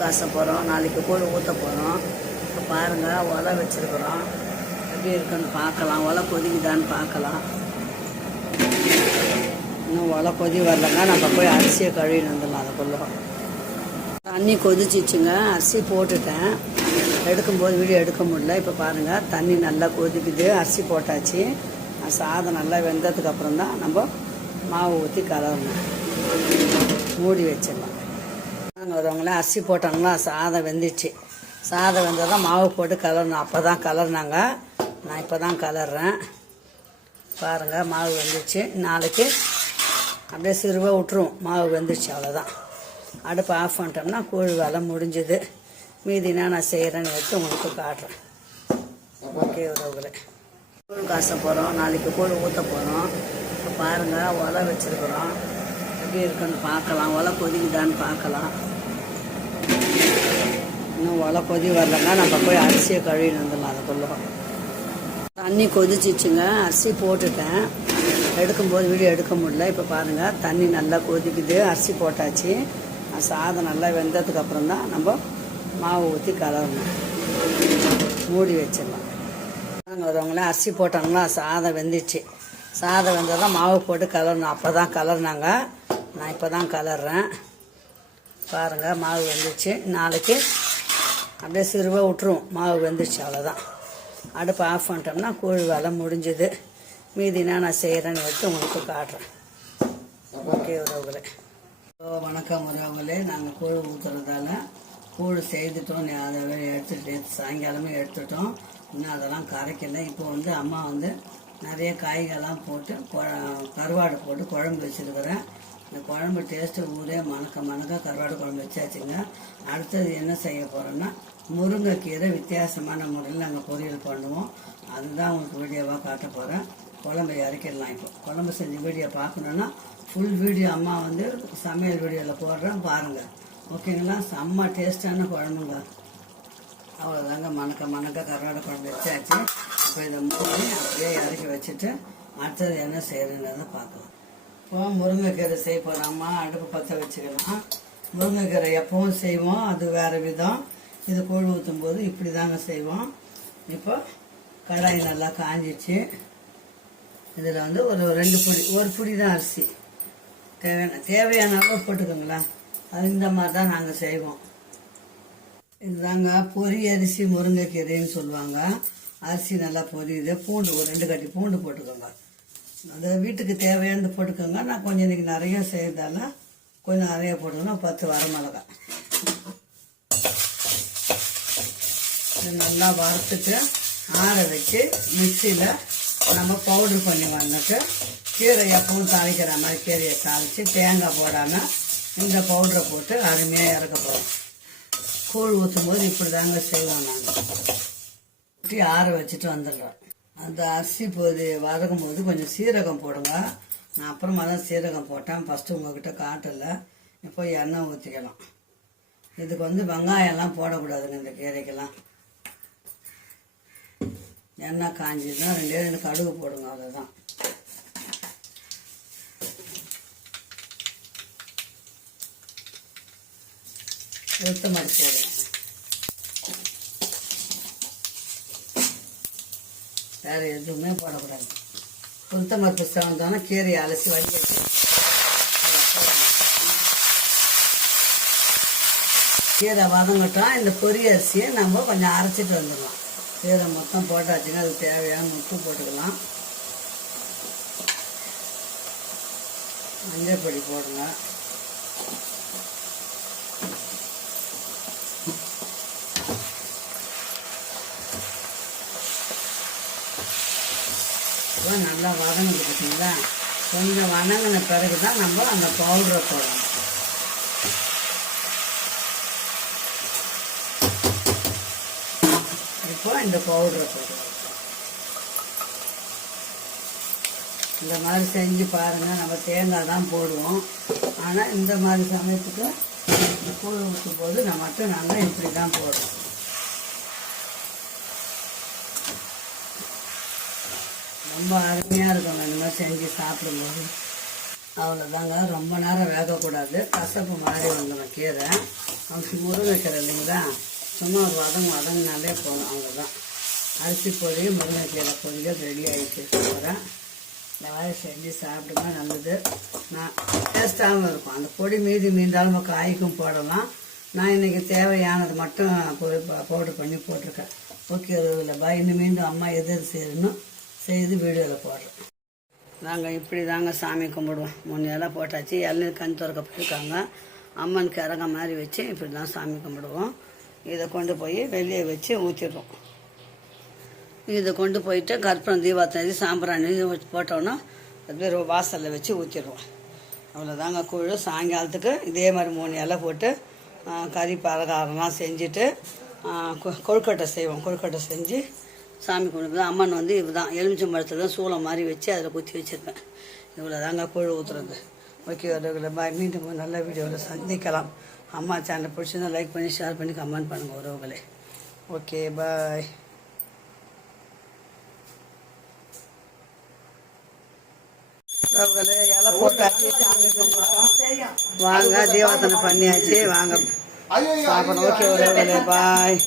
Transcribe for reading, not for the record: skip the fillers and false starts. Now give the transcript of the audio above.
காச போகிறோம். நாளைக்கு கூழ் ஊற்ற போகிறோம். இப்போ பாருங்கள், ஒலை வச்சுருக்குறோம். எப்படி இருக்குன்னு பார்க்கலாம். ஒலை கொதிக்குதான்னு பார்க்கலாம். இன்னும் ஒலை கொதி வரலங்க. நம்ம போய் அரிசியை கழுவின்னு வந்துடலாம். அதுக்குள்ள தண்ணி கொதிச்சிச்சுங்க. அரிசி போட்டுட்டேன். எடுக்கும்போது வீடியோ எடுக்க முடியல. இப்போ பாருங்கள், தண்ணி நல்லா கொதிக்குது. அரிசி போட்டாச்சு. சாதம் நல்லா வெந்ததுக்கப்புறம் தான் நம்ம மாவு ஊற்றி கலரணும். மூடி வச்சிடலாம். வரவங்களே அரிசி போட்டாங்களா, சாதம் வெந்துச்சு. சாதம் வெந்தால் தான் மாவு போட்டு கலரணும். அப்போ தான் கலர்னாங்க. நான் இப்போ தான் கலர்றேன். பாருங்கள், மாவு வெந்துச்சு. நாளைக்கு அப்படியே சிறுவாக விட்டுருவோம். மாவு வெந்துச்சு, அவ்வளோதான். அடுப்பு ஆஃப் பண்ணிட்டோம்னா கூழ் வேலை முடிஞ்சுது. மீதினா நான் செய்கிறேன்னு எடுத்து உங்களுக்கு காட்டுறேன். ஓகே உறவுகளே, கூழ் காச போகிறோம். நாளைக்கு கூழ் ஊற்ற போகிறோம். இப்போ பாருங்கள், ஒலை வச்சுருக்குறோம். எப்படி இருக்குன்னு பார்க்கலாம். ஒலை கொதிக்குதான்னு பார்க்கலாம். இன்னும் ஒலை கொதி வரலங்க. நம்ம போய் அரிசியை கழுவின்னு வந்துடலாம். அதுக்குள்ள தண்ணி கொதிச்சிச்சுங்க. அரிசி போட்டுட்டேன். எடுக்கும்போது வீடியோ எடுக்க முடியல. இப்போ பாருங்கள், தண்ணி நல்லா கொதிக்குது. அரிசி போட்டாச்சு. சாதம் நல்லா வெந்ததுக்கப்புறம் தான் நம்ம மாவு ஊற்றி கலரணும். மூடி வச்சிடலாம். வரவங்களே அரிசி போட்டாங்களா, சாதம் வெந்துச்சு. சாதம் வெந்தால் தான் மாவு போட்டு கலரணும். அப்போ தான் கலர்னாங்க. நான் இப்போ தான் கலர்றேன். பாருங்கள், மாவு வெந்துச்சு. நாளைக்கு அப்படியே சிறுவாக விட்டுருவோம். மாவு வெந்துச்சு, அவ்வளோதான். அடுப்பு ஆஃப் பண்ணிட்டோம்னா கூழ் வேலை முடிஞ்சுது. மீதினா நான் செய்கிறேன்னு எடுத்து உங்களுக்கு காட்டுறேன். ஓகே உறவுகளே, வணக்கம் உறவுகளே. நாங்கள் கூழ் ஊற்றுறதால கூழ் செய்துட்டோம். அதை எடுத்துட்டு சாயங்காலமே எடுத்துட்டோம். இன்னும் அதெல்லாம் கரைக்கல. இப்போ அம்மா நிறைய காய்கள்லாம் போட்டு கருவாடு போட்டு குழம்பு வச்சுருக்கிறேன். இந்த குழம்பு டேஸ்ட்டு ஊரே மணக்க கருவாடு குழம்பு வச்சாச்சுங்க. அடுத்தது என்ன செய்ய போகிறோன்னா, முருங்கைக்கீரை வித்தியாசமான முறையில் நாங்கள் பொரியல் பண்ணுவோம். அதுதான் உங்களுக்கு வீடியோவாக காட்ட போகிறேன். குழம்பு இறக்கிடலாம். இப்போ குழம்பு செஞ்ச வீடியோ பார்க்கணுன்னா ஃபுல் வீடியோ அம்மா சமையல் வீடியோவில் போடுறேன், பாருங்கள். ஓகேங்களா? செம்ம டேஸ்டான குழம்புங்க. அவ்வளோதாங்க. மணக்க கருவாடு குழம்பு வச்சாச்சு. இப்போ இதை மூடி அப்படியே இறக்கி வச்சுட்டு அடுத்தது என்ன செய்யறதுன்றதை பார்க்கலாம். இப்போ முருங்கைக்கீரை செய்ய போகிறோம்மா. அடுப்பு பற்ற வச்சுக்கலாம். முருங்கைக்கீரை எப்பவும் செய்வோம், அது வேறு விதம். இது கூழ் ஊற்றும் போது இப்படி தாங்க செய்வோம். இப்போ கடாய் நல்லா காஞ்சிச்சு. இதில் ஒரு 2 பொடி, ஒரு பொடி தான் அரிசி. தேவையான அளவு போட்டுக்கோங்களேன். அது இந்த மாதிரி தான் நாங்கள் செய்வோம். இதுதாங்க பொரி அரிசி முருங்கைக்கீரைன்னு சொல்லுவாங்க. அரிசி நல்லா பொரியுது. பூண்டு ஒரு 2 கட்டி பூண்டு போட்டுக்கோங்க. அது வீட்டுக்கு தேவையானது போட்டுக்கோங்க. நான் கொஞ்சம் இன்றைக்கி நிறைய செய்யறதால கொஞ்சம் நிறைய போட்டுக்கணும். 10 வரமிளகாய். இது நல்லா வறுத்துட்டு ஆற வச்சு மிக்சியில் நம்ம பவுட்ரு பண்ணி வந்துட்டு, கீரை எப்பவும் தாளிக்கிற மாதிரி கீரையை தாளித்து தேங்காய் போடாமல் இந்த பவுடரை போட்டு அருமையாக இறக்க போகிறோம். கூழ் ஊற்றும் போது இப்படி தாங்க செய்வோம். நாங்கள் ஆற வச்சுட்டு வந்துடுறோம். அந்த அரிசி வதக்கும் போது கொஞ்சம் சீரகம் போடுங்க. நான் அப்புறமா தான் சீரகம் போட்டேன். ஃபஸ்ட்டு உங்கள்கிட்ட காட்டலை. இப்போ எண்ணெய் ஊற்றிக்கலாம். இதுக்கு வெங்காயம்லாம் போடக்கூடாதுங்க. இந்த கீரைக்கெல்லாம் எண்ணெய் காஞ்சிதுன்னா 2 கடுகு போடுங்க. அவ்வளோதான். உளுத்தம்பருப்பு போடுங்க. வேறு எதுவுமே போடக்கூடாது. உளுத்தம்பருப்பு சேர்ந்தோன்னா கீரையை அலசி வடிகட்டி கீரை வதங்கட்டும். இந்த பொரி அரிசியை நம்ம கொஞ்சம் அரைச்சிட்டு வந்துடலாம். கீரை மொத்தம் போட்டாச்சுங்க. அது தேவையான உப்பு போட்டுக்கலாம். மஞ்சள் பொடி போடுங்க. நல்லா வதங்குது பார்த்தீங்களா? கொஞ்சம் வதங்கின பிறகு தான் நம்ம அந்த பவுடரை போடணும். இப்போ இந்த பவுடரை போடுவோம். இந்த மாதிரி செஞ்சு பாருங்கள். நம்ம தேங்காய் தான் போடுவோம். ஆனால் இந்த மாதிரி சமயத்துக்கு கூழ் ஊற்றும் போது நாங்கள் இப்படி தான் போடுறோம். ரொம்ப அருமையாக இருக்குங்க இந்த மாதிரி செஞ்சு சாப்பிடும்போது. அவ்வளோதாங்க, ரொம்ப நேரம் வேகக்கூடாது, கசப்பு மாதிரி வந்துடும் கீரை. அந்த முருங்கைக்கீரை இல்லைங்களா, சும்மா ஒரு வதங்கினாலே போதும், அவ்வளோதான். அரிசி பொடி முருங்கைக்கீரை பொரியல் ரெடி ஆகிட்டு போகிறேன். இந்த மாதிரி செஞ்சு சாப்பிடுங்க, நல்லது. நான் டேஸ்ட்டாகவும் இருக்கும். அந்த பொடி மீந்தாலும் நம்ம காய்க்கும் போடலாம். நான் இன்றைக்கி தேவையானது மட்டும் பவுடர் பண்ணி போட்டிருக்கேன். ஓகே, இல்லை பாய். இன்னும் மீண்டும் அம்மா எது செய்யணும் செய்து வீடியோவில் போடுறேன். நாங்கள் இப்படி தாங்க சாமி கும்பிடுவோம். 3 இலை போட்டாச்சு. இளநீர் கண் திறக்க போயிருக்காங்க. அம்மனுக்கு இறங்க மாதிரி வச்சு இப்படி தான் சாமி கும்பிடுவோம். இதை கொண்டு போய் வெளியே வச்சு ஊற்றிடுவோம். இதை கொண்டு போயிட்டு கற்பூரம் தீபாவளி சாம்பிராணி போட்டோன்னா அது வாசலில் வச்சு ஊற்றிடுவோம். அவ்வளோதாங்க கூழ். சாயங்காலத்துக்கு இதே மாதிரி 3 இலை போட்டு கறி பலகாரம்லாம் செஞ்சுட்டு கொழுக்கட்டை செய்வோம். கொழுக்கட்டை செஞ்சு சாமி கும்பிடுவோம். அம்மன் வந்து இதுதான் எலுமிச்சம்பழத்தில் தான் சூளம் மாதிரி வச்சு அதில் குத்தி வச்சுருப்பேன். இவ்வளோதாங்க கூழ் ஊற்றுறது. ஓகே, உறவுகளை பாய். மீண்டும் நல்ல வீடியோவில் சந்திக்கலாம். அம்மா சேனலை பிடிச்சிருந்தா லைக் பண்ணி ஷேர் பண்ணி கமெண்ட் பண்ணுங்கள் உறவுகளே. ஓகே, பாய். உறவுகளே, இலை போட்டாச்சு, சாமி கும்பிட்டோம். வாங்க, தீபாவளி பண்ணியாச்சு, வாங்க சாப்பிடணும். ஓகே உறவுகளே, பாய்.